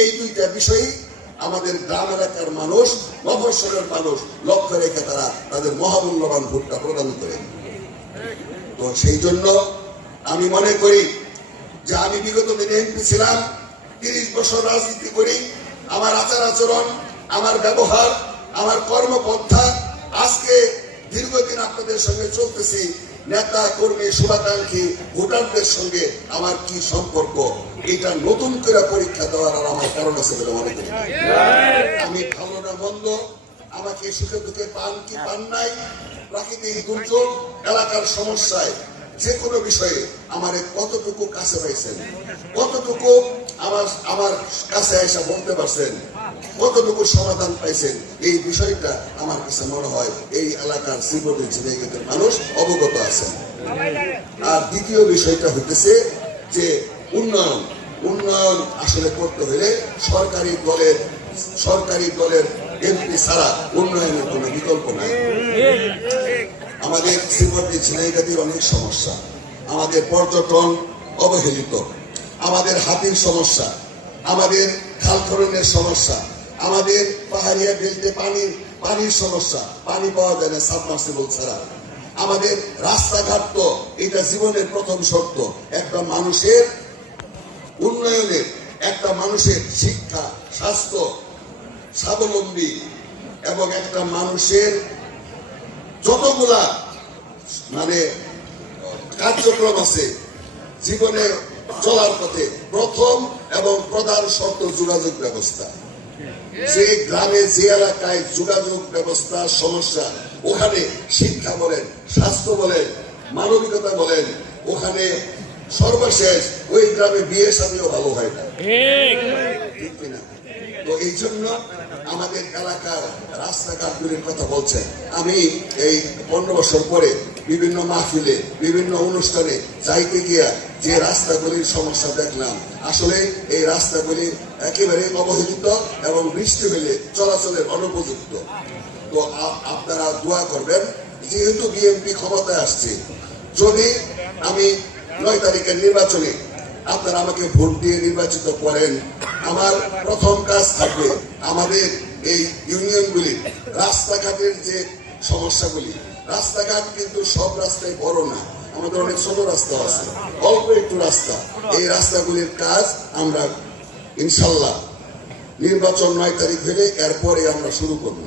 এই দুইটা বিষয় আমাদের গ্রাম এলাকার মানুষ, মফস্বলের মানুষ লক্ষ্য রেখে তারা তাদের মহামূল্যবান ভোটটা প্রদান করে। তো সেই জন্য আমি মনে করি যে আমি বিগত দিনে এমপি ছিলাম, 30 বছর রাজনীতি করি। আমার আচার আচরণ, আমার ব্যবহার, আমার কর্মপন্থা আজকে দীর্ঘদিন আপনাদের সঙ্গে চলতেছি। নেতা কর্মী শুভাকাঙ্ক্ষী ভোটারদের সঙ্গে আমার কি সম্পর্ক, এটা নতুন করে পরীক্ষা দেওয়ার আর আমার কারণ আছে বলে মনে করি। আমি ভালো না মন্দ, আমাকে সুখে দুঃখে পান কি পান নাই, প্রাকৃতিক দুর্যোগ, এলাকার সমস্যায় যে কোনো বিষয়ে আমার কতটুকু কাছে পাইছেন, কতটুকু আমার কাছে এসে বলতে পারছেন, কতটুকু সমাধান পাইছেন, এই বিষয়টা আমার কাছে মনে হয় এই এলাকার শ্রীপতি ঝিনাইগাতীর মানুষ অবগত আছেন। আর দ্বিতীয় বিষয়টা হইতেছে যে উন্নয়ন আসলে করতে হলে সরকারি দলের এমপি ছাড়া উন্নয়নের কোনো বিকল্প নাই। আমাদের শ্রীপতি ঝিনাইগাতীর অনেক সমস্যা, আমাদের পর্যটন অবহেলিত, আমাদের হাতির সমস্যা, আমাদের খালখননের সমস্যা, আমাদের পাহাড়িয়া বেল্টে পানির সমস্যা, পানি পাওয়া যায় না সাবমার্সিবল ছাড়া, আমাদের রাস্তাঘাট, তো এটা জীবনের প্রথম শর্ত একটা মানুষের উন্নয়নের, একটা মানুষের শিক্ষা, স্বাস্থ্য, স্বাবলম্বী এবং একটা মানুষের যতগুলা কার্যক্রম আছে জীবনে চলার পথে, প্রথম এবং প্রধান শর্ত যোগাযোগ ব্যবস্থা। যে গ্রামে যে এলাকায় যোগাযোগ ব্যবস্থা সমস্যা, ওখানে শিক্ষা বলেন, স্বাস্থ্য বলেন, মানবিকতা বলেন, ওখানে সর্বশেষ ওই গ্রামে বিয়ে শাদীও ভালো হয় না, ঠিক কিনা? তো এই জন্য আমাদের এলাকার রাস্তাঘাটগুলির কথা বলছেন। আমি এই 15 বছর পরে বিভিন্ন মাহফিলে, বিভিন্ন অনুষ্ঠানে যাইতে গিয়া যে রাস্তাগুলির সমস্যা দেখলাম, আসলে এই রাস্তাগুলি একেবারে অবহেলিত এবং বৃষ্টি হলে চলাচলের অনুপযুক্ত। তো আপনারা দোয়া করবেন, যেহেতু বিএনপি ক্ষমতায় আসছে, যদি আমি 9 তারিখের নির্বাচনে আপনারা আমাকে ভোট দিয়ে নির্বাচিত করেন, আমার প্রথম কাজ থাকবে আমাদের এই ইউনিয়নগুলির রাস্তাঘাটের যে সমস্যাগুলি, রাস্তাঘাট কিন্তু সব রাস্তায় বড় না, আমাদের অনেক ছোট রাস্তা আছে, অল্প একটু রাস্তা, এই রাস্তাগুলির কাজ আমরা ইনশাল্লাহ নির্বাচন 9 তারিখ হলে এরপরে আমরা শুরু করব।